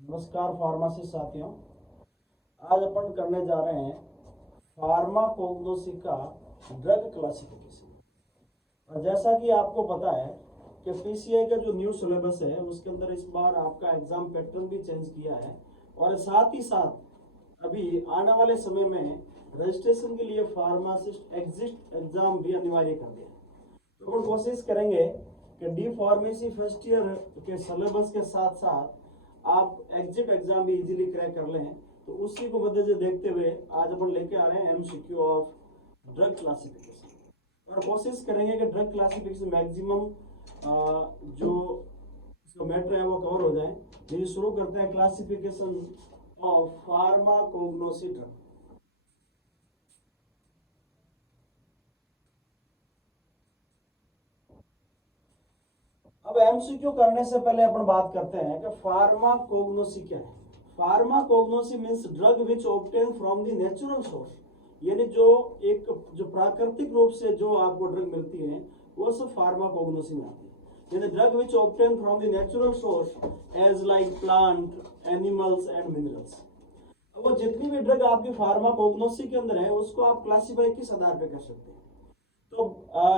नमस्कार फार्मेसी साथियों। आज अपन करने जा रहे हैं फार्माकोग्नोसी का ड्रग क्लासिफिकेशन। और जैसा कि आपको पता है कि पीसीआई का जो न्यू सिलेबस है उसके अंदर इस बार आपका एग्जाम पैटर्न भी चेंज किया है और साथ ही साथ अभी आने वाले समय में रजिस्ट्रेशन के लिए फार्मासिस्ट एग्जिट एग्जाम भी अनिवार्य कर दिया। तो हम कोशिश करेंगे कि डी फार्मेसी फर्स्ट ईयर के सिलेबस के साथ साथ आप एग्जिट एग्जाम भी इजीली क्रैक कर लें। तो उसी को मद्देनजर देखते हुए आज अपन लेके आ रहे हैं एमसीक्यू ऑफ ड्रग क्लासिफिकेशन और कोशिश करेंगे कि ड्रग क्लासिफिकेशन मैक्सिमम जो इसका मैटर है वो कवर हो जाए। चलिए शुरू करते हैं क्लासिफिकेशन ऑफ फार्माकोग्नोसी ड्रग। अब एमसीक्यू करने से पहले अपन बात करते हैं कि फार्माकोग्नोसी क्या है। Pharmacognosy means drug which obtain from the natural source, यानी जो प्राकृतिक रूप से जो आपको ड्रग मिलती है वो सब फार्माकोग्नोसी में आती है। यानी drug which obtain from the natural source as like plant, animals and minerals. वो जितनी भी ड्रग आपकी फार्माकोग्नोसी के अंदर है उसको आप क्लासीफाई किस आधार पे कर सकते हैं। तो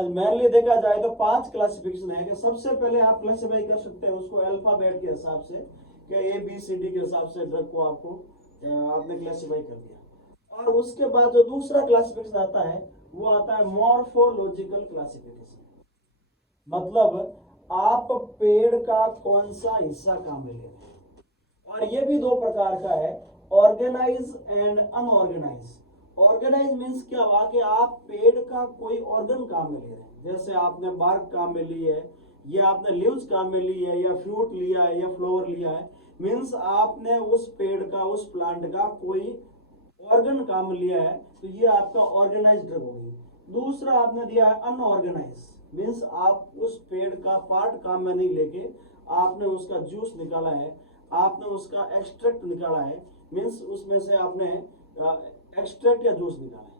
मेनली देखा जाए तो 5 क्लासिफिकेशन है कि सबसे पहले आप क्लासिफाई कर सकते हैं उसको अल्फाबेट के हिसाब से कि ABCD के हिसाब से ड्रग को आपने क्लासिफाई कर दिया। और उसके बाद जो दूसरा क्लासिफिकेशन आता है वो आता है मॉर्फोलॉजिकल क्लासिफिकेशन। मतलब आप पेड़ का कौन सा हिस्सा काम में ले रहे हैं। और ये भी 2 प्रकार का है, organise and unorganise. Organise means क्या हुआ कि आप पेड़ का कोई ऑर्गन काम में ले रहे हैं, जैसे आपने बार्क काम में ली है या आपने लीव्स काम में ली है या फ्रूट लिया है या फ्लावर लिया है। मीन्स आपने उस पेड़ का, उस प्लांट का कोई ऑर्गन काम में लिया है, तो ये आपका ऑर्गेनाइज ड्रग होगी। दूसरा आपने दिया है अनऑर्गेनाइज, मीन्स आप उस पेड़ का पार्ट काम में नहीं लेके आपने उसका जूस निकाला है, आपने उसका एक्सट्रैक्ट निकाला है, मीन्स उसमें से आपने एक्सट्रैक्ट या जूस निकाला है।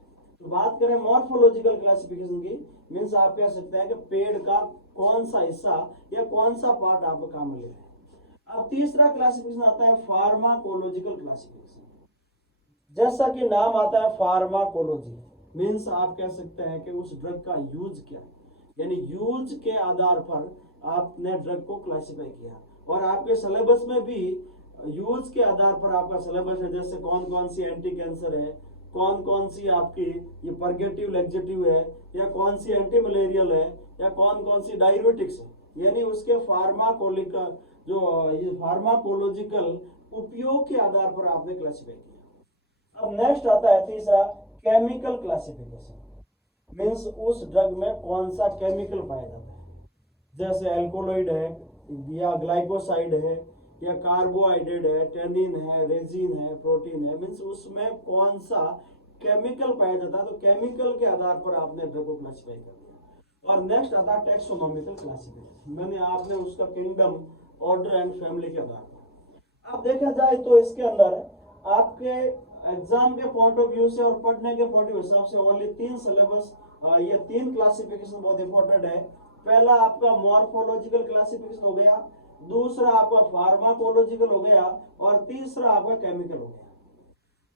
तो बात करें मॉर्फोलॉजिकल क्लासिफिकेशन की, मीन्स आप कह सकते हैं कि पेड़ का कौन सा हिस्सा या कौन सा पार्ट आप काम में ले रहे हैं। अब तीसरा क्लासिफिकेशन आता है फार्माकोलॉजिकल क्लासिफिकेशन। जैसा कि नाम आता है फार्माकोलॉजी, मीन्स आप कह सकते हैं कि उस ड्रग का यूज क्या है, यानी यूज के आधार पर आपने ड्रग को क्लासिफाई किया। और आपके सिलेबस में भी यूज के आधार पर आपका सिलेबस है, जैसे कौन कौन सी एंटी कैंसर है, कौन कौन सी आपकी ये पर्गेटिव लैक्सेटिव है, या कौन सी एंटी मलेरियल है, या कौन कौन सी डायबिटिक्स है, यानी उसके फार्माकोलॉजिकल उपयोग के आधार पर आपने क्लासिफाई किया। अब नेक्स्ट आता है तीसरा, केमिकल क्लासिफिकेशन। मीन्स उस ड्रग में कौन सा केमिकल पाया जाता है, जैसे एल्कोलॉइड है या ग्लाइकोसाइड है या कार्बोहाइड्रेट है, टेनिन है, रेजिन है, प्रोटीन है, मीन्स उसमें कौन सा केमिकल पाया जाता है। तो केमिकल के आधार पर आपने ड्रग को क्लासिफाई कर दिया। और नेक्स्ट आता है टैक्सोनॉमिकल क्लासिफिकेशन, मैंने आपने उसका किंगडम, ऑर्डर एंड फैमिली के आधार पर। अब देखा जाए तो इसके अंदर आपके एग्जाम के पॉइंट ऑफ व्यू से और पढ़ने के पॉइंट ऑफ हिसाब से ओनली 3 सिलेबस, ये 3 क्लासिफिकेशन बहुत इंपॉर्टेंट है। पहला आपका मॉर्फोलॉजिकल क्लासिफिकेशन हो गया, दूसरा आपका फार्माकोलॉजिकल हो गया, और तीसरा आपका केमिकल हो गया।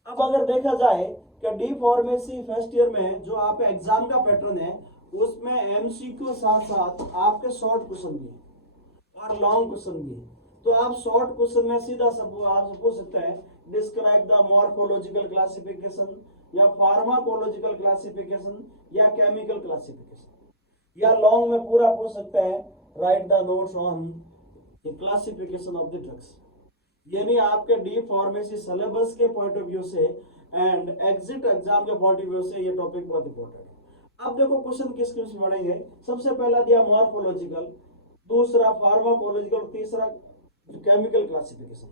अब अगर देखा जाए कि डी फार्मेसी फर्स्ट ईयर में जो आपका एग्जाम का पैटर्न है उसमें एमसीक्यू साथ साथ आपके शॉर्ट क्वेश्चन भी है और लॉन्ग क्वेश्चन भी है। तो आप शॉर्ट क्वेश्चन में सीधा सब आप पूछ सकते हैं, डिस्क्राइब द मॉर्फोलॉजिकल क्लासिफिकेशन या फार्माकोलॉजिकल क्लासिफिकेशन या केमिकल क्लासिफिकेशन। या लॉन्ग में पूरा पूछ सकते हैं, right the notes on classification of the drugs. यानी आपके डी फार्मेसी सिलेबस के पॉइंट ऑफ व्यू से एंड एग्जिट एग्जाम के पॉइंट ऑफ व्यू से ये टॉपिक बहुत इंपॉर्टेंट है। अब देखो क्वेश्चन किस किस में पढ़ेंगे। सबसे पहला दिया मॉर्फोलॉजिकल, दूसरा फार्माकोलॉजिकल, तीसरा केमिकल क्लासिफिकेशन।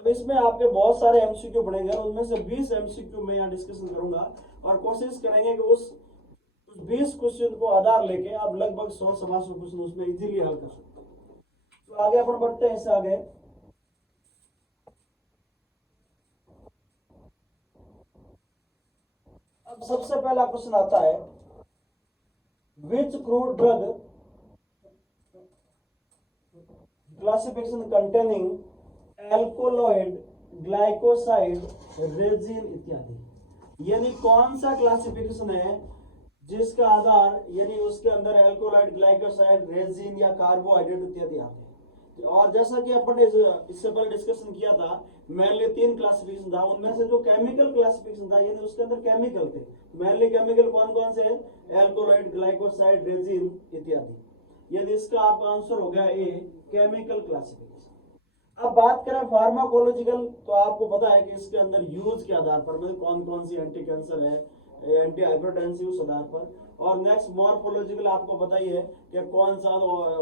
अब इसमें आपके बहुत सारे एमसीक्यू पढ़ेंगे, उनमें से 20 एमसीक्यू मैं यहाँ डिस्कशन करूंगा और कोशिश करेंगे कि उस 20 क्वेश्चन को आधार लेके आप लगभग 100 सवा 100 क्वेश्चन उसमें इजीली हल कर सकते हैं। तो आगे अपन बढ़ते हैं, इससे आगे अब सबसे पहला क्वेश्चन आता है, which crude drug classification containing alkaloid, glycoside, resin इत्यादि। यानी कौन सा क्लासिफिकेशन है जिसका आधार यानी उसके अंदर एल्कोलॉइड, ग्लाइकोसाइड, रेजिन या कार्बोहाइड्रेट इत्यादि आते हैं। और जैसा कि अपन ने इससे पहले डिस्कशन किया था, मेनली 3 क्लासिफिकेशन था, उनमें से जो केमिकल क्लासिफिकेशन था यानी उसके अंदर केमिकल थे। मेनली केमिकल कौन कौन से? एल्कोलॉइड, ग्लाइकोसाइड, रेजिन इत्यादि। यदि इसका आपका आंसर हो गया ए, केमिकल क्लासिफिकेशन। अब बात करें फार्माकोलॉजिकल, तो आपको पता है कि इसके अंदर यूज के आधार पर मतलब कौन कौन सी एंटी कैंसर है, एंटी हाइपरटेंसिव उस आधार पर। और नेक्स्ट मॉर्फोलॉजिकल आपको बताइए कि कौन सा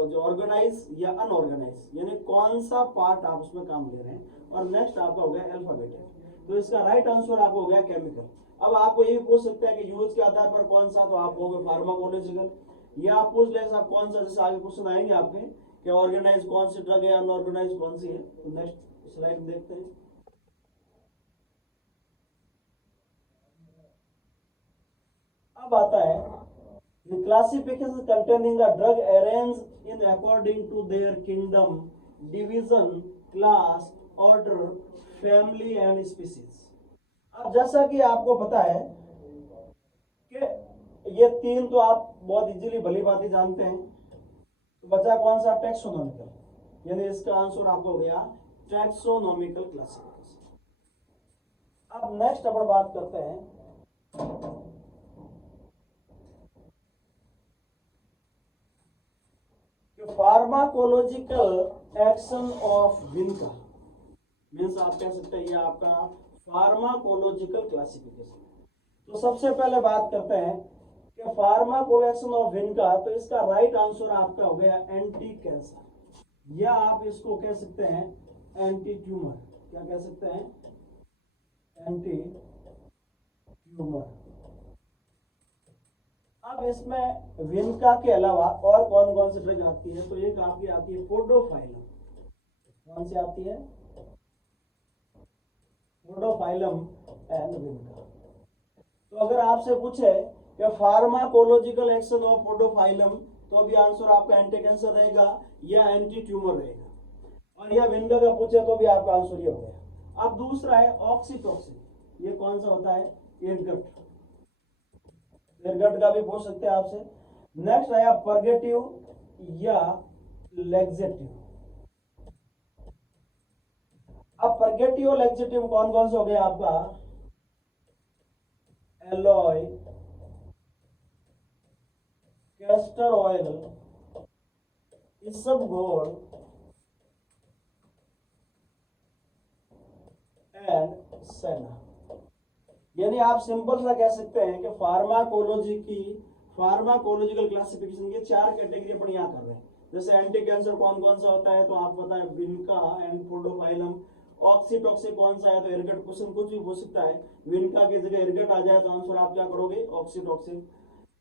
जो ऑर्गेनाइज या अनऑर्गेनाइज यानी कौन सा पार्ट आप उसमें काम ले रहे हैं। और नेक्स्ट आपका हो गया अल्फाबेटिक। तो इसका राइट आंसर आपको हो गया केमिकल। अब आपको ये पूछ सकते हैं कि यूज के आधार पर कौन सा, तो आप हो गए फार्माकोलॉजिकल। या आप पूछ ले साहब कौन सा, जैसे आगे क्वेश्चन आएंगे आपके कि ऑर्गेनाइज कौन सी ड्रग है, अनऑर्गेनाइज कौन सी है। तो नेक्स्ट स्लाइड में देखते हैं। अब आता है the classification containing the drug arranged in according to their kingdom, division, class, order, family and species। अब जैसा कि आपको पता है कि ये 3 तो आप बहुत इजीली भली बात ही जानते हैं। तो बचा कौन सा? टैक्सोनॉमिकल। यानी इसका आंसर आपको हो गया टैक्सोनॉमिकल क्लासिफिकेशन। अब नेक्स्ट अपन बात करते हैं फार्माकोलॉजिकल एक्शन ऑफ विनका। मीन्स आप कह सकते हैं ये आपका फार्माकोलॉजिकल क्लासिफिकेशन। तो सबसे पहले बात करते हैं कि फार्माकोलॉजिकल ऑफ विनका, तो इसका राइट आंसर आपका हो गया एंटी कैंसर, या आप इसको कह सकते हैं एंटी ट्यूमर। क्या कह सकते हैं? Anti tumour. अब इसमें विनका के अलावा और कौन कौन सी ड्रग आती है? तो एक आपकी आती है पोडोफाइलम। कौन सी आती है? Podophyllum and विनका। तो अगर आपसे पूछे कि फार्माकोलॉजिकल एक्शन ऑफ पोडोफाइलम, तो अभी आंसर आपका एंटी कैंसर रहेगा या एंटी ट्यूमर रहेगा। और यह विनका का पूछे तो भी आपका आंसर ये हो गया। अब दूसरा है ऑक्सीटोसिन। ये कौन सा होता है? एरगट। एरगट का भी पूछ सकते हैं आपसे। नेक्स्ट आया परगेटिव या लेक्सेटिव। अब परगेटिव और लेक्सेटिव कौन कौन से हो गया आपका? Alloy, castor oil, isabgol and सेना। यानी आप सिंपल सा कह सकते हैं कि फार्माकोलॉजिकल क्लासिफिकेशन के 4 कैटेगरी अपन यहाँ कर रहे हैं। जैसे एंटी कैंसर कौन कौन सा होता है, तो आपको पता है विनका एंड पोडोफाइलम। ऑक्सीटॉक्सिक कौन सा है? तो एरगट। क्वेश्चन कुछ भी पूछ सकता है, विनका की जगह एरगट आ जाए तो आंसर आप क्या करोगे? ऑक्सीटॉक्सिक।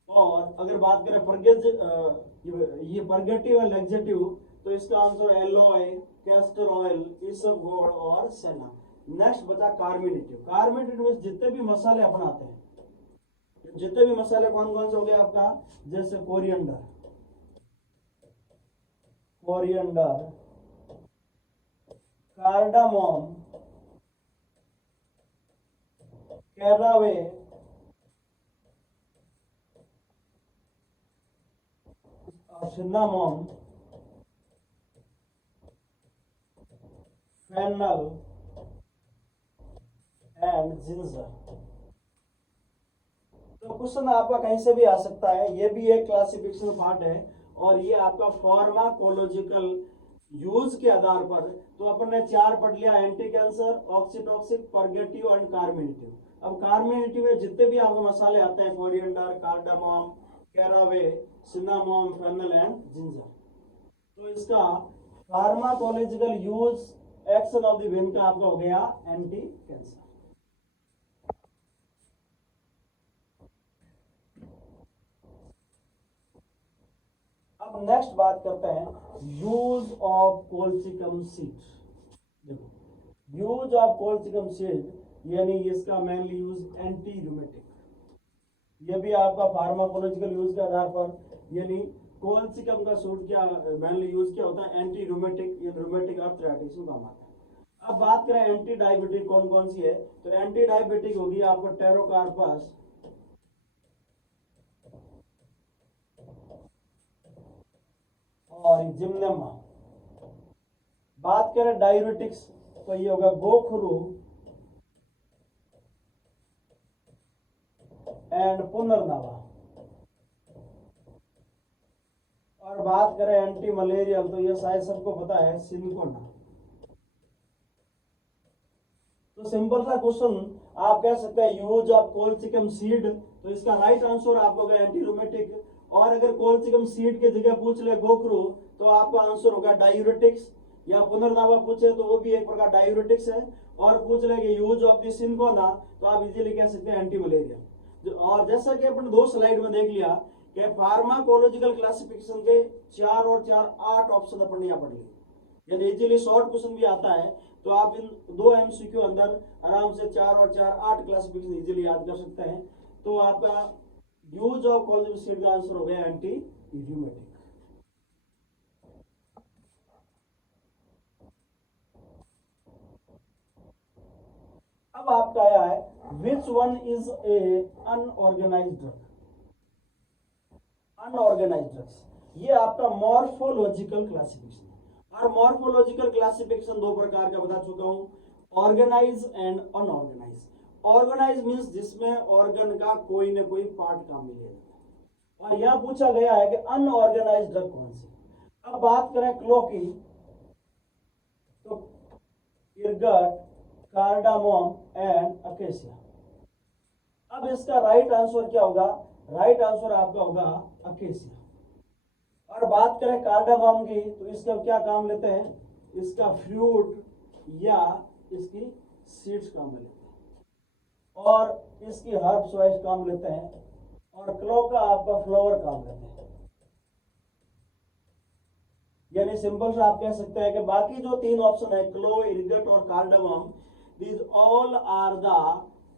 और अगर बात करें ये परगेटिव और लेक्सेटिव, तो इसका आंसर एलॉय, कैस्टर ऑयल, इसबगोल और सेना। नेक्स्ट बचा कार्मिनेटिव। कार्मिनेटिव में जितने भी मसाले अपनाते हैं, जितने भी मसाले कौन कौन से हो गए आपका? जैसे coriander, cardamom, caraway, cinnamon, fennel and ginger. तो क्वेश्चन आपका कहीं से भी आ सकता है। ये भी एक क्लासिफिकेशन पार्ट है और ये आपका फार्माकोलॉजिकल यूज के आधार पर। तो अपन ने 4 पढ़ लिया, anti cancer, oxytocic, purgative and carminative. अब कार्मिनेटिव में जितने भी आपको मसाले आते हैं, coriander, cardamom, caraway, cinnamon, fennel and ginger. तो इसका pharmacological use action of the vinca आपका हो गया एंटी कैंसर। अब नेक्स्ट बात करते हैं यूज ऑफ कोल्सिकम सीड। देखो, यूज ऑफ कोल्सिकम सीड यानी इसका मेनली यूज एंटी रूमेटिक। ये भी आपका फार्माकोलॉजिकल यूज के आधार पर, यानी कोल्सिकम का सूट क्या मेनली यूज क्या होता है? Anti rheumatic. ये रूमेटिक आर्थराइटिस में काम आता है। अब बात करें एंटी डायबिटिक कौन कौन सी है, तो एंटी डायबिटिक होगी आपको टेरोकार्पस और जिम्नेमा। बात करें डायबिटिक्स तो ये होगा गोखरू एंड पुनर्नवा। और बात करें एंटी मलेरियल तो ये शायद सबको पता है सिंकोना। तो सिंपल सा क्वेश्चन आप कह सकते हैं यूज ऑफ कोलचिकम सीड, तो इसका राइट आंसर आपको होगा एंटी रूमेटिक। और अगर कोलचिकम सीड की जगह पूछ ले गोखरू तो आपका आंसर होगा डायूरेटिक्स, या पुनर्नवा पूछे तो वो भी एक प्रकार डायूरेटिक्स है। और पूछ ले कि यूज ऑफ द सिंकोना तो आप इजीली कह सकते हैं एंटी मलेरिया। और जैसा कि अपन 2 स्लाइड में देख लिया कि फार्माकोलॉजिकल क्लासिफिकेशन के 4 और 4 8 ऑप्शन अपन यहाँ पढ़ लिए, यानी इजीली शॉर्ट क्वेश्चन भी आता है। तो आप इन 2 एमसीक्यू अंदर आराम से 4 और 4 8 क्लासिफिकेशन इजीली याद कर सकते हैं। तो आपका यूज ऑफ कोलचिकम सीड का आंसर हो गया एंटी र्यूमेटिक। अब आपका आया है विच one is A unorganised drug. Unorganised drugs ये आपका मॉर्फोलॉजिकल क्लासिफिकेशन है। और मॉर्फोलॉजिकल क्लासिफिकेशन 2 प्रकार का बता चुका हूं, organise and unorganise. Organise means जिसमें ऑर्गन का कोई ना कोई पार्ट काम में लिया जाता है। और यहां पूछा गया है कि अनऑर्गेनाइज्ड ड्रग कौन सी। अब बात करें क्लो की तो इर्गट, कार्डामोम एंड अकेसिया। अब इसका राइट आंसर क्या होगा, राइट आंसर आपका होगा अकेसिया। और बात करें कार्डामोम की तो इसका क्या काम लेते हैं, इसका फ्रूट या इसकी सीड्स काम में लेते हैं। और इसकी हर्ब्स वाइज काम लेते हैं। और क्लो का आपका फ्लावर काम लेते हैं। यानी सिंपल से आप कह सकते हैं कि बाकी जो 3 ऑप्शन है क्लो, इर्गट और कार्डामोम, these all are the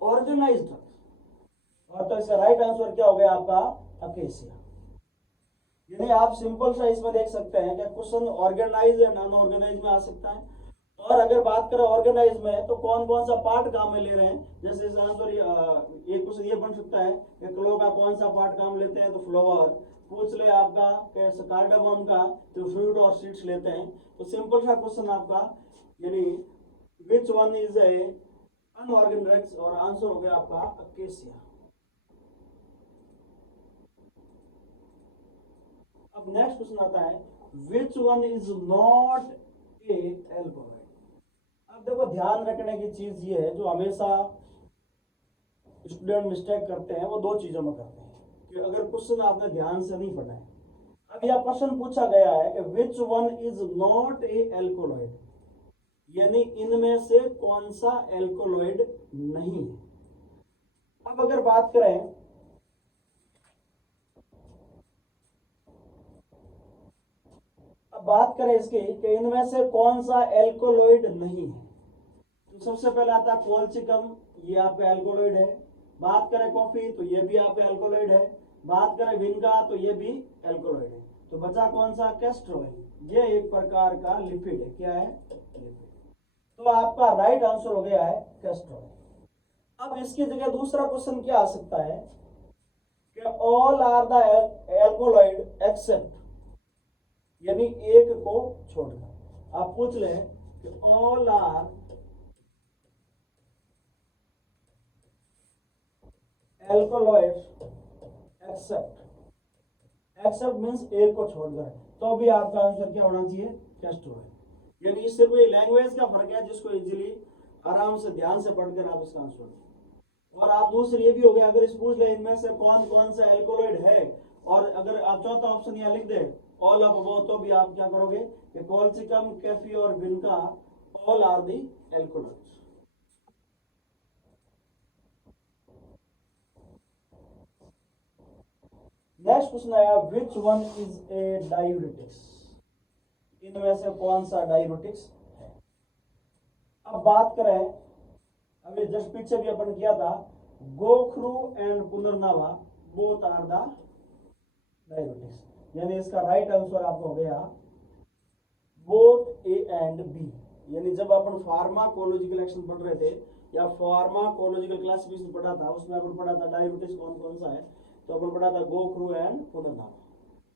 organized drugs। और तो इसका राइट आंसर क्या हो गया आपका अकेसिया। यानी आप सिंपल सा इसमें देख सकते हैं कि क्वेश्चन ऑर्गेनाइज एंड अनऑर्गेनाइज में आ सकता है। और अगर बात करें ऑर्गेनाइज में तो कौन कौन सा पार्ट काम में ले रहे हैं, जैसे इस आंसर ये क्वेश्चन ये बन सकता है कि क्लो का कौन सा पार्ट काम लेते हैं, तो फ्लावर। पूछ ले आपका कैसे कार्डामोम का तो फ्रूट और सीड्स लेते हैं। तो सिंपल सा क्वेश्चन आपका यानी विच one is A unorganised drugs, और आंसर हो गया आपका अकेसिया। अब नेक्स्ट क्वेश्चन आता है विच one is not A alcohol. अब देखो ध्यान रखने की चीज ये है जो हमेशा स्टूडेंट मिस्टेक करते हैं, वो 2 चीजों में करते हैं कि अगर क्वेश्चन आपने ध्यान से नहीं पढ़ा है। अब यह प्रश्न पूछा गया है कि which one is not a एल्कोहॉइड, यानी इनमें से कौन सा एल्कोहॉइड नहीं है। अब अगर बात करें इसकी कि इनमें से कौन सा एल्कोहॉइड नहीं है, तो सबसे पहले आता है कोलचिकम, ये आपका एल्कोहॉइड है। बात करें कॉफी तो ये भी आपका एल्कोहॉइड है। बात करें विनगा तो ये भी एल्कोहॉइड है। तो बचा कौन सा, कैस्टर ऑयल, ये एक प्रकार का लिपिड है। क्या है, लिपिड। तो आपका राइट आंसर हो गया है कैस्टर ऑयल। अब इसकी जगह दूसरा क्वेश्चन क्या आ सकता है कि ऑल आर द एल्कोहॉइड एक्सेप्ट, यानी एक को छोड़कर। आप पूछ ले कि all are alkaloids except, except means एक को छोड़कर, तो भी आपका आंसर क्या होना चाहिए, कैस्टर ऑयल। यानी सिर्फ ये लैंग्वेज का फर्क है जिसको इजीली आराम से ध्यान से पढ़कर आप इसका आंसर दें। और आप दूसरी ये भी हो गया अगर इस पूछ ले इनमें से कौन कौन सा एल्कोहॉइड है, और अगर आप चौथा ऑप्शन यहाँ लिख दे ऑल ऑफ अबव, तो भी आप क्या करोगे कि कोलचिकम, कैफी और vinca all are the alkaloids. Next question आया which one is a diuretics, इनमें से कौन सा डायूरेटिक्स है। अब बात करें अभी जस्ट पीछे भी अपन किया था, gokhru and punarnava both are the diuretics, यानी इसका राइट आंसर आपको हो गया बोथ ए एंड बी, यानी जब अपन फार्माकोलॉजिकल एक्शन पढ़ रहे थे या फार्माकोलॉजिकल क्लासिफिकेशन पढ़ा था, उसमें अपन पढ़ा था डायबिटीज कौन कौन सा है, तो अपन पढ़ा था गोखरू एंड पुनर्नाम।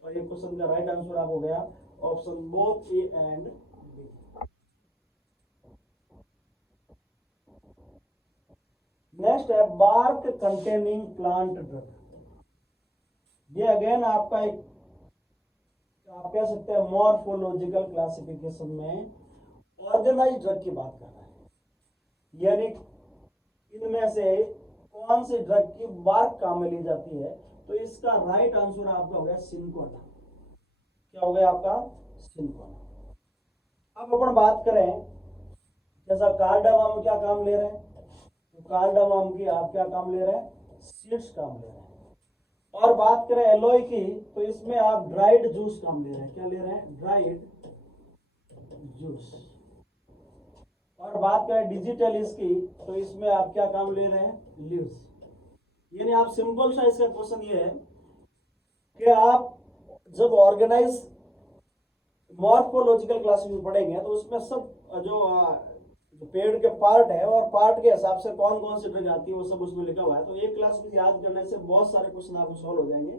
और ये क्वेश्चन का राइट आंसर आप हो गया option both A and B. Next है बार्क कंटेनिंग प्लांट ड्रग। ये अगेन आपका एक आप कह सकते हैं मॉर्फोलॉजिकल क्लासिफिकेशन में ऑर्गेनाइज्ड ड्रग की बात कर रहा है, यानी इनमें से कौन सी ड्रग की बार्क काम में ली जाती है। तो इसका राइट आंसर आपका हो गया सिनकोना। क्या हो गया आपका सिनकोना। अब अपन बात करें जैसा कार्डामम क्या काम ले रहे हैं, तो कार्डामम की आप क्या काम ले रहे हैं, सीड्स काम ले रहे हैं। और बात करें एलोई की तो इसमें आप ड्राइड जूस काम ले रहे हैं। क्या ले रहे हैं, ड्राइड जूस। और बात करें डिजिटलिस की तो इसमें आप क्या काम ले रहे हैं, लीव्स। यानी आप सिंपल सा इसका क्वेश्चन ये है कि आप जब ऑर्गेनाइज मॉर्फोलॉजिकल क्लास में पढ़ेंगे तो उसमें सब जो पेड़ के पार्ट है और पार्ट के हिसाब से कौन कौन सी ड्रग आती है वो सब उसमें लिखा हुआ है। तो एक क्लास में याद करने से बहुत सारे क्वेश्चन आपको सॉल्व हो जाएंगे।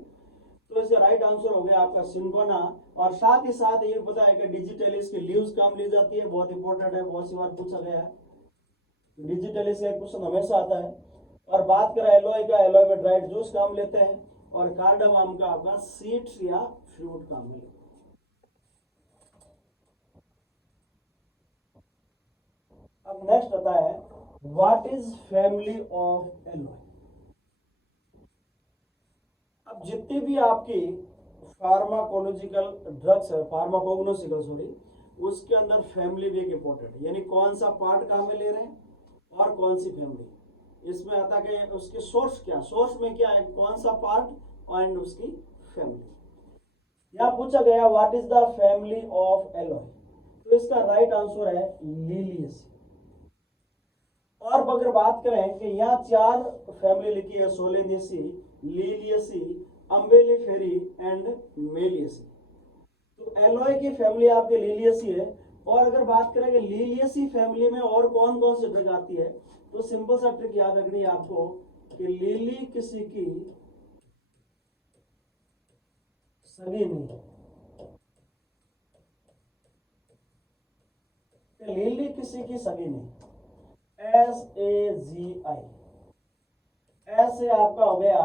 तो इसका राइट आंसर हो गया आपका सिनकोना। और साथ ही साथ ये पता है कि डिजिटलिस की लीव्स काम ली जाती है, बहुत इंपॉर्टेंट है, बहुत सी बार पूछा गया है। डिजिटलिस का क्वेश्चन हमेशा आता है। और बात करें एलोई का, एलोई में ड्राइड जूस काम लेते हैं। और कार्डामम का आपका सीड्स या फ्रूट काम में लेते हैं। अब नेक्स्ट आता है what is family of alloy. अब जितनी भी आपकी फार्माकोलॉजिकल ड्रग्स है, फार्माकोग्नोसिकल सॉरी, उसके अंदर फैमिली भी एक इंपॉर्टेंट है, यानी कौन सा पार्ट काम में ले रहे हैं और कौन सी फैमिली। इसमें आता है कि उसके सोर्स क्या, सोर्स में क्या है, कौन सा पार्ट एंड उसकी फैमिली। यहां पूछा गया what is the family of alloy, तो इसका राइट आंसर है लिलियसी। और अगर बात करें कि यहाँ 4 फैमिली लिखी है, सोलेनेसी, लिलियसी, अम्बेलिफेरी एंड मेलियसी। तो एलोई की फैमिली आपकी लिलियसी है। और अगर बात करें कि लिलियसी फैमिली में और कौन कौन सी ड्रग आती है, तो सिंपल सा ट्रिक याद रखनी है आपको कि लिली किसी की सगी नहीं है। लिली किसी की सगी नहीं, SAGI। ऐसे आपका हो गया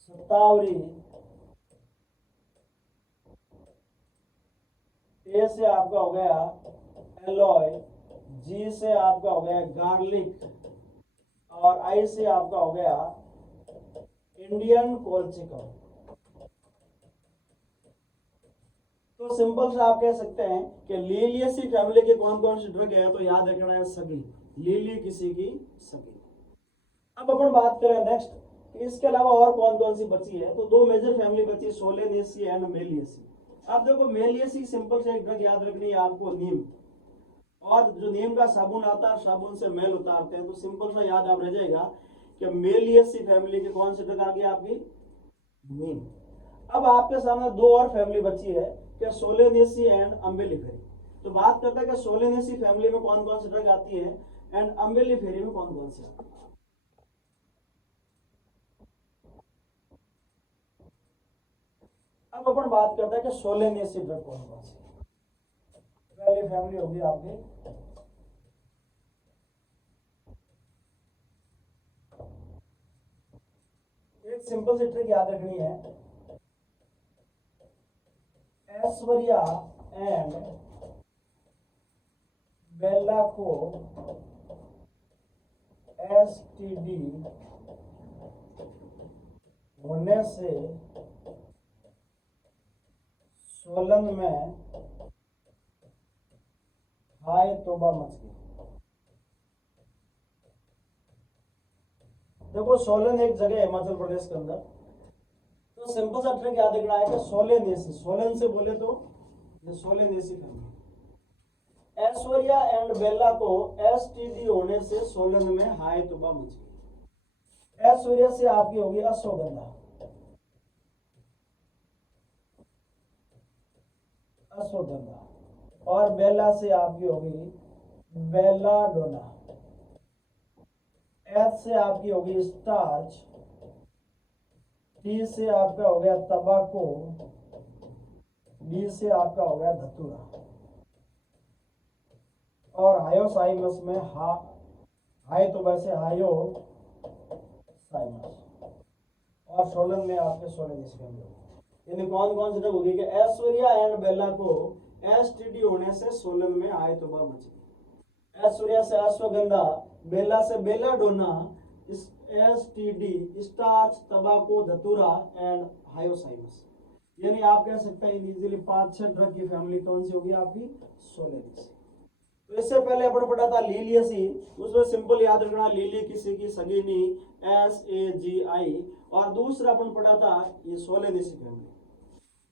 सतावरी, ए से आपका हो गया एलोय, जी से आपका हो गया गार्लिक, और आई से आपका हो गया इंडियन कोल्चिकम। तो सिंपल से आप कह सकते हैं कि लिलियसी फैमिली के कौन कौन सी ड्रग है, तो याद रखना है सगी, लिली किसी की सगी। अब अपन बात करें नेक्स्ट इसके अलावा और कौन कौन सी बची है, तो 2 मेजर फैमिली बची, सोलेनेसी एंड मेलियसी। अब देखो मेलियसी सिंपल से एक ड्रग याद रखनी है आपको, नीम। और जो नीम का साबुन आता है, साबुन से मेल उतारते हैं, तो सिंपल सा याद आप रह जाएगा कि मेलियसी फैमिली की कौन सी ड्रग आ गई आपकी, नीम। अब आपके सामने 2 और फैमिली बची है कि सोलेनेसी एंड अम्बेलिफेरी। तो बात करते हैं कि सोलेनेसी फैमिली में कौन कौन सी ड्रग आती है एंड अम्बेलिफेरी में कौन कौन सी आती है। अब अपन बात करते हैं कि सोलेनेसी ड्रग कौन कौन सी। पहली फैमिली होगी आपकी एक सिंपल सी ट्रिक याद रखनी है, ऐश्वर्या एंड बेला को STD होने से सोलन में हाय तोबा मच गई। देखो सोलन एक जगह है हिमाचल प्रदेश के अंदर। तो सिंपल सा ट्रिक याद रखना है कि सोलेनेसी, सोलन से बोले तो ये सोलेनेसी फैमिली। ऐश्वर्या एंड बेला को STD होने से सोलन में हाय तोबा मच गई। ऐश्वर्या से आपकी होगी अश्वगंधा, अश्वगंधा। और बेला से आपकी होगी बेलाडोना। एच से आपकी होगी स्टार्च। टी से आपका हो गया तंबाकू। डी से आपका हो गया धतूरा। और हायोसाइमस में हाई तो वैसे हायो साइमस। और सोलन में आपके सोलन इस फैमिली। यानी कौन कौन सी ड्रग होगी कि ऐश्वर्या एंड बेला को एसटीडी होने से सोलन में आए तो मच गई। ऐश्वर्या से अश्वगंधा, बेला से बेलाडोना, एसटीडी स्टार्च, तंबाकू, धतूरा एंड हायोसाइमस। यानी आप कह सकते हैं इजीली 5-6 ड्रग की फैमिली कौन सी होगी आपकी सोलेनिस। तो इससे पहले अपन पढ़ा था लीलियसी, उसमें सिंपल याद रखना लीली किसी की सगीनी SAGI। और दूसरा अपन पढ़ा था ये सोलेनिसी फैमिली।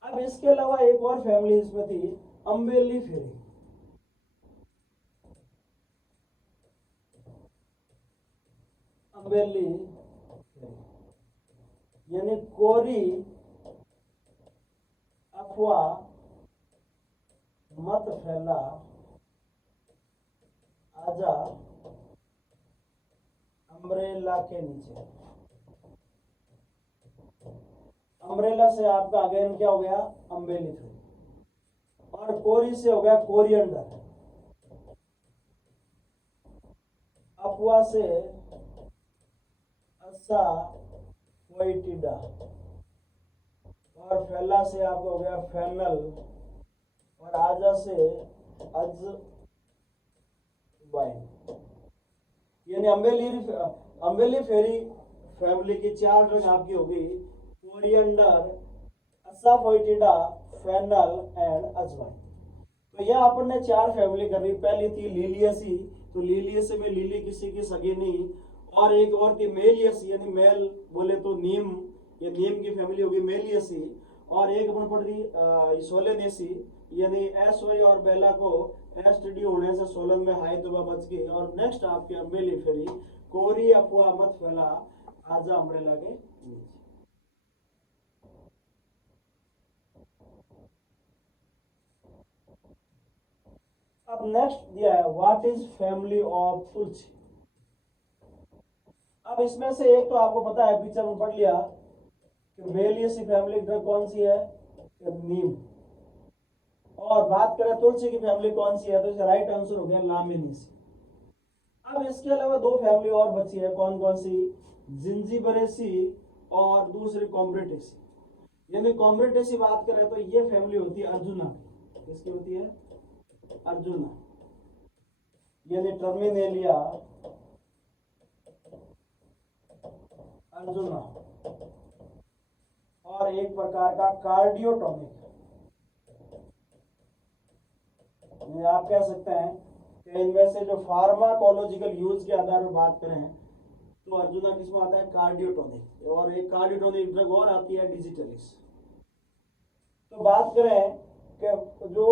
अब इसके अलावा एक और फैमिली इसमें थी अम्बेली फेरी। अम्बेली यानी कोरी अफवाह मत फैला आजा अम्ब्रेला के नीचे। अम्ब्रेला से आपका अगेन क्या हो गया अम्बेली फेरी। और कोरी से हो गया कोरिएंडर। अफवाह से असा फोइटिडा। और फैला से आपको हो गया फेनल। और आजा से अज वाइन। यानी अम्बेली फेरी फैमिली की 4 ड्रग आपकी होगी कोरिएंडर, असाफोइटिडा, फेनल एंड अजवाइन। तो यह अपन ने 4 फैमिली कर ली। पहली थी लीलियसी, तो लीलियसी में लीली किसी की सगीनी। और एक और थी मेलियसी यानी मेल बोले तो नीम, ये नीम की फैमिली होगी मेलियसी। और एक अपन पढ़ दी सोलेनेसी यानी ऐश्वर्या और बेला को एसटीडी होने से सोलन में हाई दुबा बच गई। और नेक्स्ट आपकी अम्बेली फेरी कोरी अफवाह मत फैला आजा अम्ब्रेला के नीचे। अब नेक्स्ट दिया है व्हाट इज फैमिली ऑफ तुलसी। अब इसमें से एक तो आपको पता है पीछे में पढ़ लिया कि मेलियसी फैमिली ड्रग कौन सी है नीम। और बात करें तुलसी की फैमिली कौन सी है तो इसका राइट आंसर हो गया लामिनेसी। अब इसके अलावा 2 फैमिली और बची है कौन कौन सी जिंजीबरेसी और दूसरी कॉम्ब्रेटेसी। यानी कॉम्ब्रेटेसी बात करें तो ये फैमिली होती है अर्जुना की। किसकी होती है अर्जुना यानी टर्मिनेलिया अर्जुना। और एक प्रकार का कार्डियोटोनिक। आप कह सकते हैं कि इनमें से जो फार्माकोलॉजिकल यूज के आधार पर बात करें तो अर्जुना किसमें आता है कार्डियोटोनिक। और एक कार्डियोटोनिक ड्रग और आती है डिजिटलिस। तो बात करें कि जो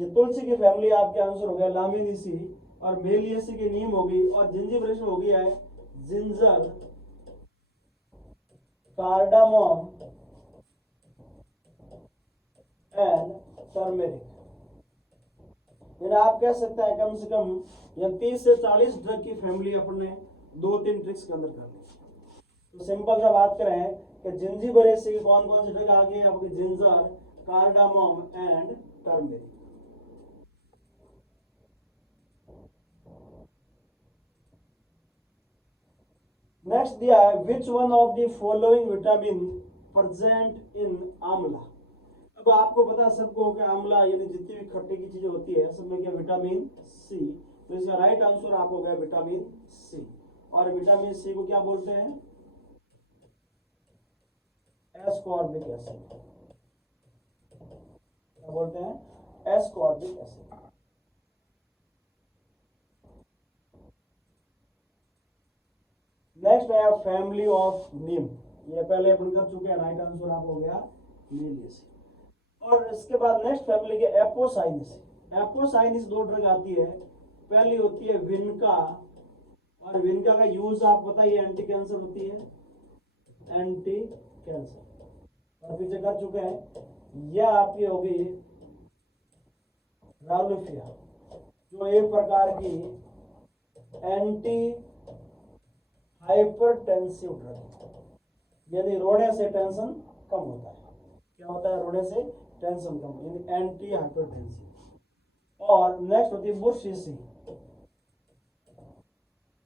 ये तुलसी की फैमिली आपके आंसर हो गया लामिनेसी। और मेलियसी की नीम होगी। और जिंजीबरेसी होगी है जिंजर, कार्डामोम एंड टर्मेरिक। आप कह सकते हैं कम से कम या 30 से 40 ड्रग की फैमिली अपने 2-3 ट्रिक्स के अंदर कर ली। तो सिंपल सा बात करें कि जिंजीबरेसी की कौन कौन सी ड्रग आ गई आपकी जिंजर, कार्डामोम एंड टर्मेरिक। नेक्स्ट दिया है which one of the following vitamin present in आंवला। अब आपको पता है सबको कि आंवला यानी जितनी भी खट्टे की चीजें होती है सब में क्या विटामिन सी। तो इसका राइट आंसर आपको गया विटामिन सी। और विटामिन सी को क्या बोलते हैं एस्कॉर्बिक एसिड। क्या बोलते हैं एस्कॉर्बिक एसिड। नेक्स्ट है फैमिली ऑफ नीम। ये पहले अपन कर चुके हैं। राइट आंसर आप हो गया मेलियसी। और इसके बाद नेक्स्ट फैमिली के एपोसाइनिस। एपोसाइनिस 2 ड्रग आती है। पहली होती है विनका। और विनका का यूज आप बताइए एंटी कैंसर होती है एंटी कैंसर। और पीछे कर चुके हैं। यह आपकी हो गई राउलिफिया, जो एक प्रकार की एंटी हाइपरटेंसिव ड्रग है। यदि रोने से टेंशन कम होता है, क्या होता है, रोने से टेंशन कम, यानी एंटी हाइपरटेंसिव। और नेक्स्ट होती है बुरशीसी,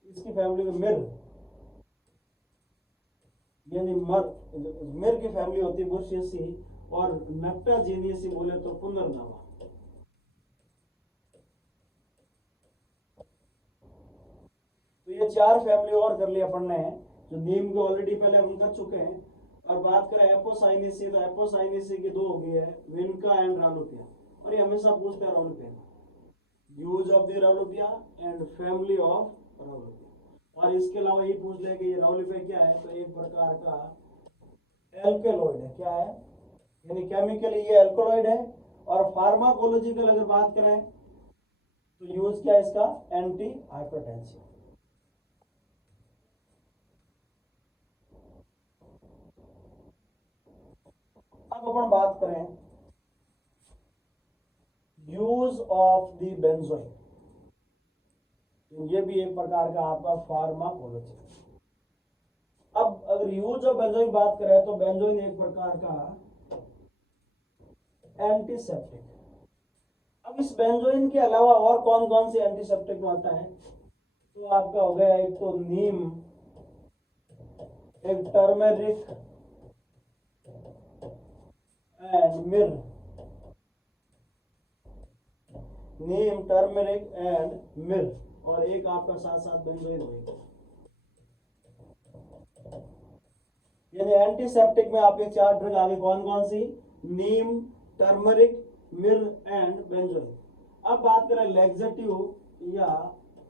इसकी फैमिली में मिर, यानी मिर की फैमिली होती है बुरशीसी। और नक्टाजेनियसी बोले तो पुनर्नवा। तो ये 4 फैमिली और कर लिया अपन ने, जो नीम के ऑलरेडी पहले हम कर चुके हैं। और बात करें एपोसाइनेसी, तो एपोसाइनेसी की 2 हो गई है, विनका एंड राउलिफिया। और ये हमेशा पूछते हैं rauwolfia, use of the rauwolfia and family of rauwolfia. और इसके अलावा ये पूछ ले कि ये राउलिफिया क्या है, तो एक प्रकार का एल्केलॉइड है। क्या है, यानी केमिकली ये एल्कोलॉइड है। और फार्माकोलॉजिकल अगर बात करें तो यूज क्या है इसका, एंटी हाइपरटेंसिव। अब अपन बात करें यूज ऑफ द बेंजोइन, ये भी एक प्रकार का आपका फार्माकोलॉजी। अब अगर यूज ऑफ बेंजोइन बात करें तो बेंजोइन एक प्रकार का एंटीसेप्टिक। अब इस बेंजोइन के अलावा और कौन कौन से एंटीसेप्टिक में आता है, तो आपका हो गया एक तो नीम, एक टर्मेरिक एंड मिर, नीम, टर्मेरिक एंड मिर। और एक आपका साथ साथ बेंजोइन होगा। यानी एंटीसेप्टिक में आपके 4 ड्रग आगे कौन कौन सी, नीम, टर्मरिक, मिर एंड बेंजोइन। अब बात करें लैक्सेटिव या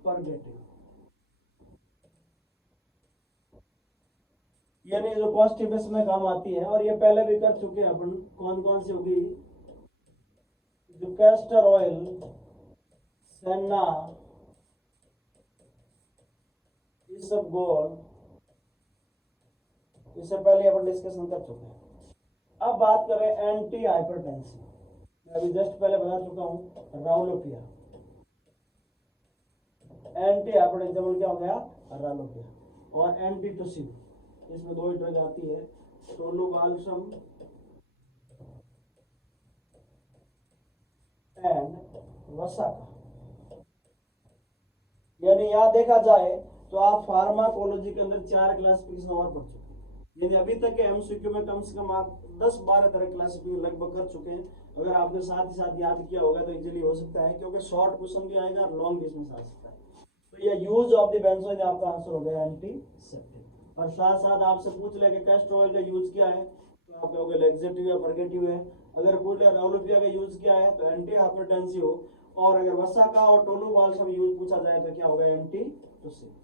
परगेटिव, यानी जो कॉन्स्टिपेशन में काम आती है। और ये पहले भी कर चुके हैं अपन, कौन कौन सी होगी, जो कैस्टर ऑयल, सेना, इसबगोल, इससे पहले अपन डिस्कशन कर चुके हैं। अब बात करें एंटी हाइपरटेंसिव, मैं अभी जस्ट पहले बता चुका हूं राउलोपिया। एंटी हाइपरटेंसिव क्या हो गया, राउलोपिया। और एंटी टुसिव, इसमें 2 ही ड्रग आती है, टोलोबाल्सम एंड वसाका। यानी यहां देखा जाए तो आप फार्माकोलॉजी के अंदर 4 क्लासिफिकेशन और पढ़ चुके हैं। यानी अभी तक के एमसीक्यू में कम से कम आप 10-12 तरह क्लासिफिकेशन लगभग कर चुके हैं। अगर आपने साथ ही साथ याद किया होगा तो इजीली हो सकता है, क्योंकि शॉर्ट क्वेश्चन भी आएगा और लॉन्ग भी इसमें आ सकता है। तो ये यूज ऑफ द बेंजोइन आपका आंसर हो गया एंटीसेप्टिक। और साथ साथ आपसे पूछ ले कि कैस्टर ऑयल का यूज क्या है, तो आप कहोगे लैक्सेटिव या परगेटिव है। अगर पूछ ले राउलोपिया का यूज क्या है, तो एंटी हाइपरटेंसिव। और अगर वसाका और टोलोबाल्सम यूज पूछा जाए तो क्या होगा, एंटी टुसिव।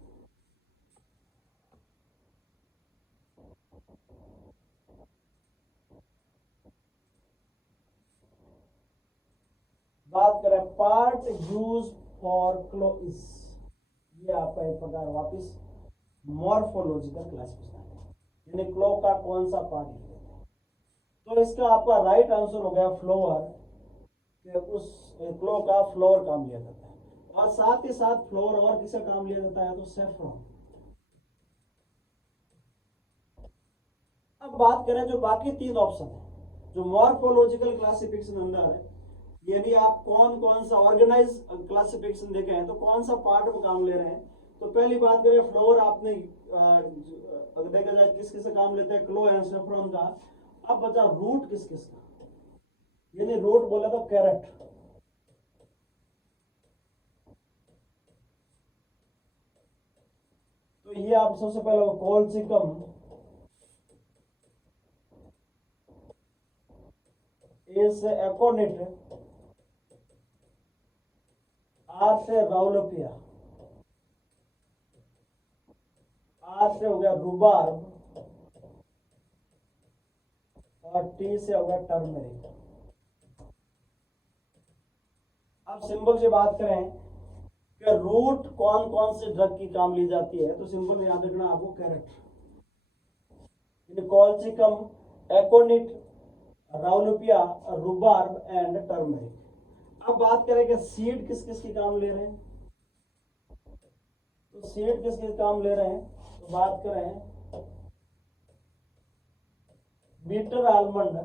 बात करें पार्ट यूज फॉर क्लोइस, ये आपका एक प्रकार वापिस मॉर्फोलॉजिकल क्लासिफिकेशन है, यानी क्लो का कौन सा पार्ट लिया जाता है। तो इसका आपका राइट आंसर हो गया फ्लोअर, कि उस क्लो का फ्लोर काम लिया जाता है। और साथ ही साथ फ्लोर और किसका काम लिया जाता है, तो सेफ्रॉन। अब बात करें जो बाकी 3 ऑप्शन है, जो मॉर्फोलॉजिकल क्लासिफिकेशन अंदर है, यानी आप कौन कौन सा ऑर्गेनाइज क्लासिफिकेशन देखे हैं, तो कौन सा पार्ट में काम ले रहे हैं। तो पहली बात करें फ्लोर, आपने अगर देखा जाए किस किस काम लेते हैं, क्लो एंड सेफ्रॉन का। अब बचा रूट किस किस का, यानी रूट बोला तो कैरेट। तो ये आप सबसे पहले कोलसिकम, ए से एकोनिट, आर से राउलोपिया, आर से हो गया रूबार्ब, और टी से हो गया टर्मरिक। अब सिंपल से बात करें कि रूट कौन कौन से ड्रग की काम ली जाती है, तो सिंपल याद रखना आपको, कैरेट, कॉलसिकम, एकोनिट, राउलोपिया, रूबार्ब एंड टर्मरिक। अब बात करें कि सीड किस किस के काम ले रहे हैं, तो सीड किस किस काम ले रहे हैं, तो बात करें bitter almond,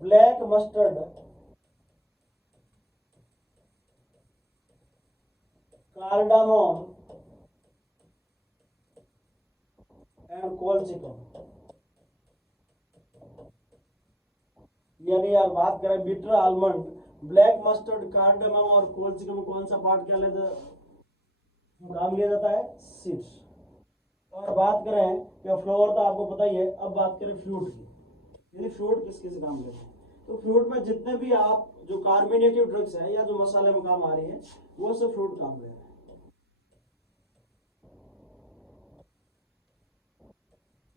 black mustard, cardamom and colchicum. यानी यार बात करें bitter almond, black mustard, cardamom और कोलचिकम में कौन सा पार्ट क्या लेता काम लिया जाता है, सीड्स। और बात करें कि फ्लावर तो आपको पता ही है। अब बात करें फ्रूट की, यानी फ्रूट किस किस काम लेते हैं, तो फ्रूट में जितने भी आप जो कार्बोनेटिव ड्रग्स है या जो मसाले में काम आ रही है वो सब फ्रूट काम ले रहे हैं।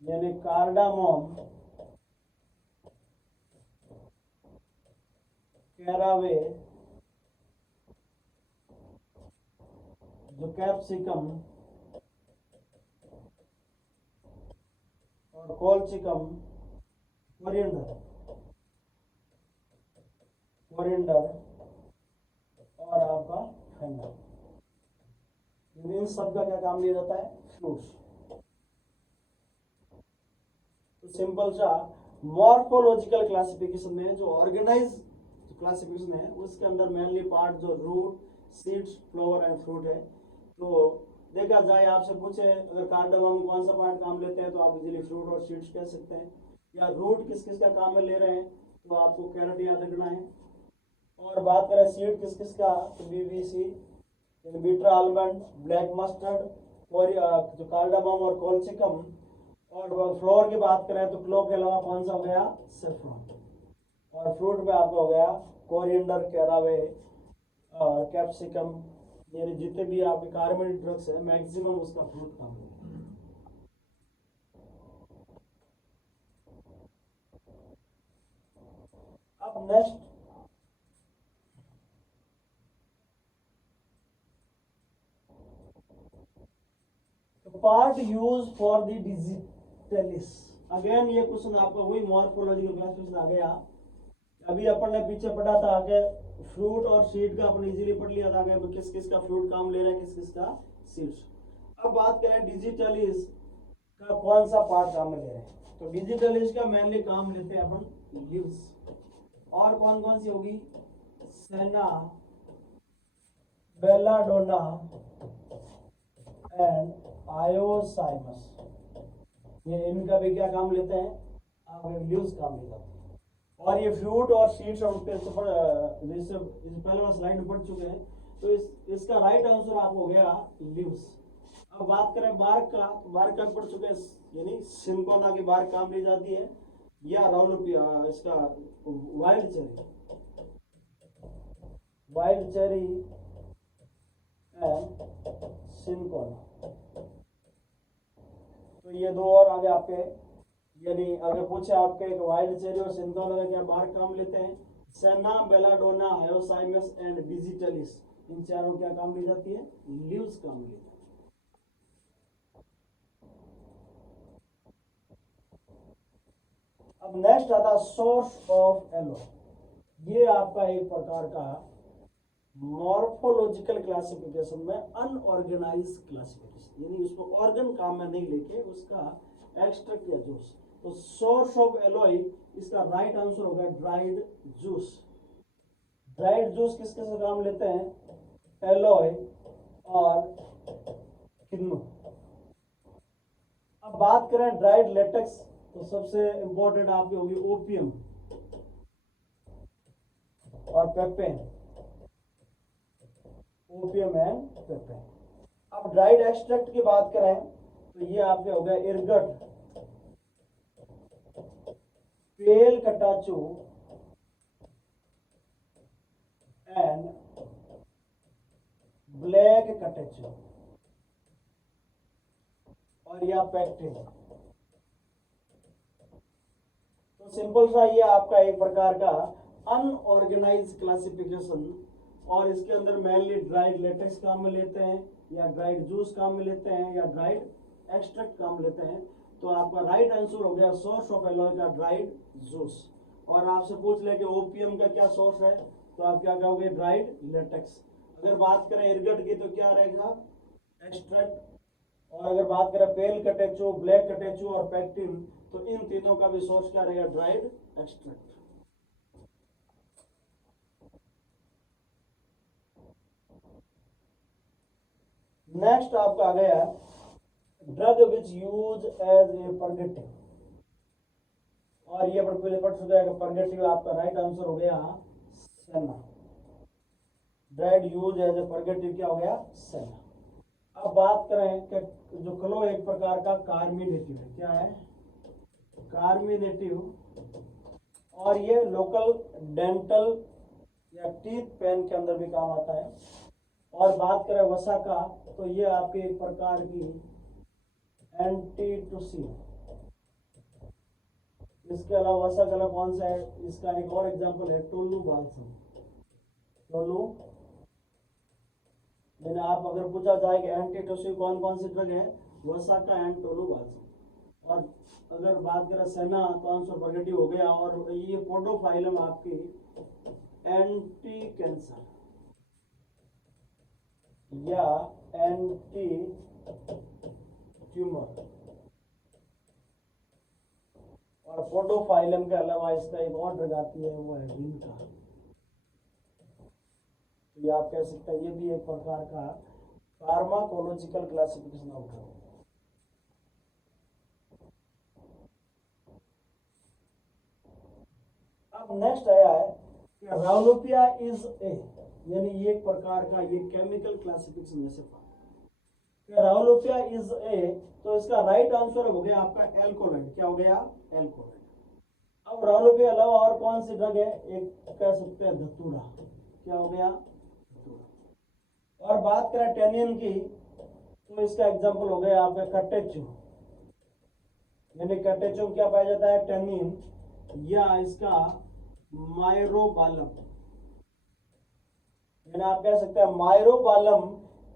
यानी कार्डामोम, कैरावे, जो कैप्सिकम और कोलचिकम, कोरिएंडर और आपका फेंडर, इन सब का क्या काम लिया जाता है, फ्रूट्स। तो सिंपल सा मॉर्फोलॉजिकल क्लासिफिकेशन में जो ऑर्गेनाइज क्लासिफिकेशन है उसके अंदर मेनली पार्ट जो root, seeds, flower and fruit है। तो देखा जाए आपसे पूछे अगर कार्डामम में कौन सा पार्ट काम लेते हैं तो आप इजीली फ्रूट और सीड्स कह सकते हैं, या रूट किस किस का काम में ले रहे हैं तो आपको कैरेट याद रखना है। और बात करें सीड किस किस का, तो BBC, bitter almond, black mustard और जो कार्डामम और कोलचिकम। और फ्लोर की बात करें तो क्लो के अलावा कौन सा हो गया, सेफ्रॉन। और फ्रूट में आपका हो गया कोरिएंडर, कैरावे और कैप्सिकम। यानी जितने भी आपके कार्बोनेटेड ड्रग्स है मैक्सिमम उसका फ्रूट काम है। अब next part use for the digitalis. Again ये क्वेश्चन आपका वही मॉर्फोलॉजिकल क्लासिफिकेशन आ गया। अभी अपन ने पीछे पढ़ा था कि फ्रूट और सीड का अपन इजीली पढ़ लिया था कि किस किस का फ्रूट काम ले रहा है, किस किस का सीड्स। अब बात करें डिजिटलिस का कौन सा पार्ट काम में ले रहे हैं, तो डिजिटलिस का मेनली काम लेते हैं अपन लीव्स। और कौन कौन सी होगी, सेना, बेलाडोना एंड आयोसाइमस। ये इनका भी क्या काम लेते हैं, आप लीव्स काम ले जाते हैं। और ये फ्रूट और सीड्स और जैसे पहले वाला स्लाइड में पढ़ चुके हैं, तो इसका राइट आंसर आप हो गया लीव्स। अब बात करें बार्क का, तो बार्क का पढ़ चुके हैं, यानी सिंकोना की बार्क काम ली जाती है, या राउलोपिया इसका वाइल्ड चेरी एंड सिंकोना। तो ये दो और आगे आपके, यानी अगर पूछे आपके एक वाइल्ड चेरी और सिंथोना का क्या बाहर काम लेते हैं, सेना, बेलाडोना, हायोसाइमस एंड डिजिटलिस, इन चारों क्या काम ली जाती है, लीव्स काम ली जाती है। अब नेक्स्ट आता सोर्स ऑफ एलो। ये आपका एक प्रकार का मॉर्फोलॉजिकल क्लासिफिकेशन में अनऑर्गेनाइज क्लासिफिकेशन, यानी उसको ऑर्गन काम में नहीं लेके उसका एक्सट्रैक्ट या जूस। तो सोर्स ऑफ एलोई इसका राइट आंसर होगा ड्राइड जूस। ड्राइड जूस किस किस काम लेते हैं, एलोई और किन्नू। अब बात करें ड्राइड लेटेक्स, तो सबसे इंपॉर्टेंट आपकी होगी ओपियम और पेपेन, ओपियम एंड पेपेन। अब ड्राइड एक्सट्रैक्ट की बात करें तो ये आपके हो गया इरगट, पेल कटाचू एंड ब्लैक कटाचू और या पैक्टिन। तो सिंपल सा ये आपका एक प्रकार का अनऑर्गेनाइज क्लासिफिकेशन, और इसके अंदर मेनली ड्राइड लेटेक्स काम में लेते हैं, या ड्राइड जूस काम में लेते हैं, या ड्राइड एक्सट्रैक्ट काम लेते हैं। तो आपका राइट आंसर हो गया सोर्स ऑफ एलॉय का ड्राइड जूस। और आपसे पूछ ले कि ओपीएम का क्या सोर्स है, तो आप क्या कहोगे, ड्राइड लेटेक्स। अगर बात करें इरगट की तो क्या रहेगा, एक्सट्रैक्ट। और अगर बात करें पेल कटेचो, ब्लैक कटेचो और पैक्टिन, तो इन तीनों का भी सोर्स क्या रहेगा, ड्राइड एक्सट्रैक्ट। नेक्स्ट आपका आ गया drug which use as a purgative. और ये पहले पढ़ चुका है कि परगेटिव आपका राइट आंसर हो गया senna. Drug use as a purgative क्या हो गया, सेना। अब बात करें कि जो क्लो एक प्रकार का कार्मिनेटिव है, क्या है, कार्मिनेटिव। और ये लोकल डेंटल या टीथ पेन के अंदर भी काम आता है। और बात करें वसा का, तो ये आपके एक प्रकार की एंटीटुसिन। इसके अलावा वसा का कौन सा है, इसका एक और एग्जांपल है टोलू बालसम। टोलू, मैंने आप अगर पूछा जाए कि एंटीटुसिन कौन कौन सी ड्रग है, वसा का एंड टोलू बालसम। और अगर बात करें सेना, तो आंसर पॉजिटिव हो गया। और ये पोडोफाइलम आपकी एंटी कैंसर या एंटी ट्यूमर। और पोडोफाइलम के अलावा इसका एक और ड्रग आती है, वो है विनका। तो ये आप कह सकते हैं ये भी एक प्रकार का फार्माकोलॉजिकल क्लासिफिकेशन ऑफ ड्रग। अब नेक्स्ट आया है कि राउलोपिया इज ए, यानी ये एक प्रकार का ये केमिकल क्लासिफिकेशन में से राउलोपिया इज ए, तो इसका राइट आंसर हो गया आपका एल्कोलाइड। क्या हो गया, एल्कोलाइड। अब राउलोपिया अलावा और कौन सी ड्रग है, एक कह सकते हैं धतूरा। क्या हो गया, धतूरा। और बात करें टेनिन की, तो इसका एग्जांपल हो गया आपका कटेचू। यानी कटेचू क्या पाया जाता है, टेनिन, या इसका मायरोबालम। यानी आप कह सकते हैं मायरोबालम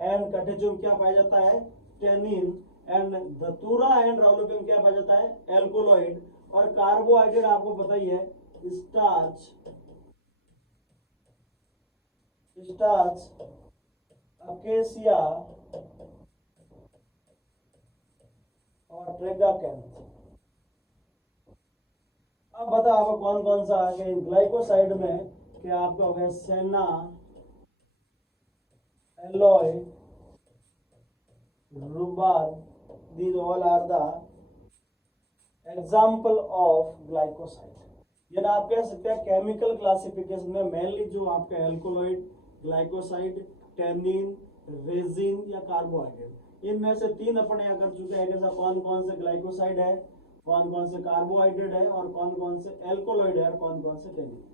एंड कटेचुम क्या पाया जाता है, टेनिन। एंड धतूरा एंड राउलोपियम क्या पाया जाता है, एल्कोलॉइड। और कार्बोहाइड्रेट आपको पता ही है, स्टार्च, स्टार्च, अकेसिया और ट्रेगाकैंथ। अब बता आपको कौन कौन सा आगे ग्लाइकोसाइड में क्या आपका हो गया, सेना, alloy, रुबार। these all are the example of glycoside। यानी आप कह सकते हैं केमिकल क्लासिफिकेशन में मेनली जो आपका एल्कोलॉइड, ग्लाइकोसाइड, टेनिन, रेजिन या कार्बोहाइड्रेट, इनमें से तीन अपन यहाँ कर चुके हैं। जैसा कौन कौन से ग्लाइकोसाइड है, कौन कौन से कार्बोहाइड्रेट है, और कौन कौन से एल्कोलॉइड है, और कौन कौन से टेनिन।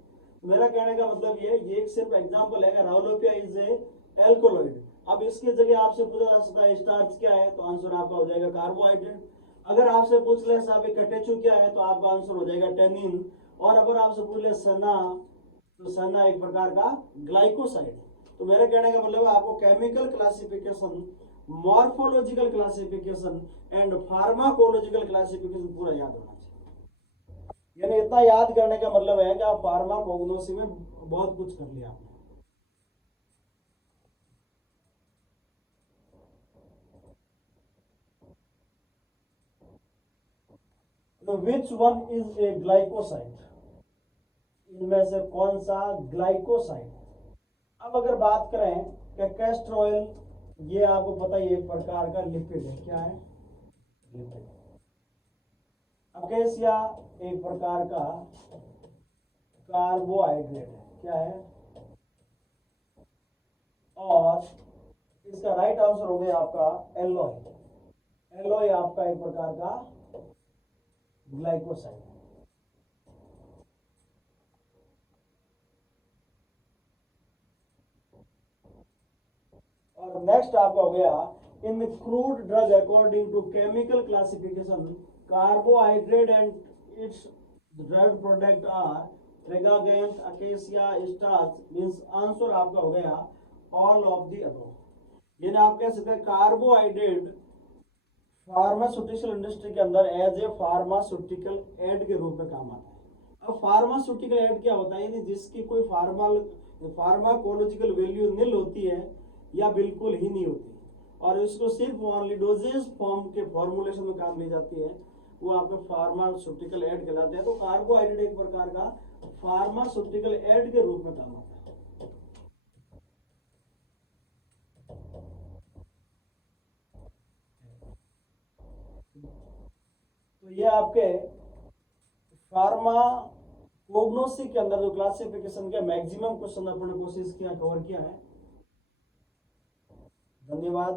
मेरा कहने का मतलब ये एक सिर्फ एग्जांपल है। राउलोपिया इज ए एल्कोलॉइड। अब इसकी जगह आपसे पूछा जा सकता है स्टार्च क्या है, तो आंसर आपका हो जाएगा कार्बोहाइड्रेट। अगर आपसे पूछ ले साहब कटेचू क्या है, तो आपका आंसर हो जाएगा टेनिन। और अगर आपसे पूछ ले सना, तो सना एक प्रकार का ग्लाइकोसाइड। तो मेरे कहने का मतलब आपको chemical classification, morphological classification and pharmacological classification पूरा याद होना चाहिए। यानी इतना याद करने का मतलब है कि आप फार्माकोग्नोसी में बहुत कुछ कर लिया आपने। तो विच वन इज ए ग्लाइकोसाइड, इनमें से कौन सा ग्लाइकोसाइड। अब अगर बात करें कि कैस्टर ऑयल, ये आपको पता ही एक प्रकार का लिपिड है। क्या है, लिपिड। अकेसिया एक प्रकार का कार्बोहाइड्रेट है। क्या है, और इसका राइट आंसर हो गया आपका एलॉय। एलॉय आपका एक प्रकार का ग्लाइकोसाइड। और नेक्स्ट आपका हो गया in the crude drug according to chemical classification, carbohydrate and its drug product are tragacanth, acacia, starch. Means answer आपका हो गया ऑल ऑफ द अबव। यानी आप कह सकते हैं कार्बोहाइड्रेट फार्मास्यूटिकल इंडस्ट्री के अंदर एज ए फार्मास्यूटिकल एड के रूप में काम आता है। अब फार्मास्यूटिकल एड क्या होता है, यानी जिसकी कोई फार्माकोलॉजिकल वैल्यू नील होती है या बिल्कुल ही नहीं होती, और इसको सिर्फ ओनली डोजेज फॉर्म के फॉर्मुलेशन में काम ली जाती है, वो आपके फार्मास्यूटिकल एड कहलाते हैं। तो कार्बोहाइड्रेट एक प्रकार का फार्मास्यूटिकल एड के रूप में काम आता है। तो ये आपके फार्मा कोग्नोसी के अंदर जो क्लासिफिकेशन के मैक्सिमम क्वेश्चन अपने कोशिश किया कवर किया है। धन्यवाद।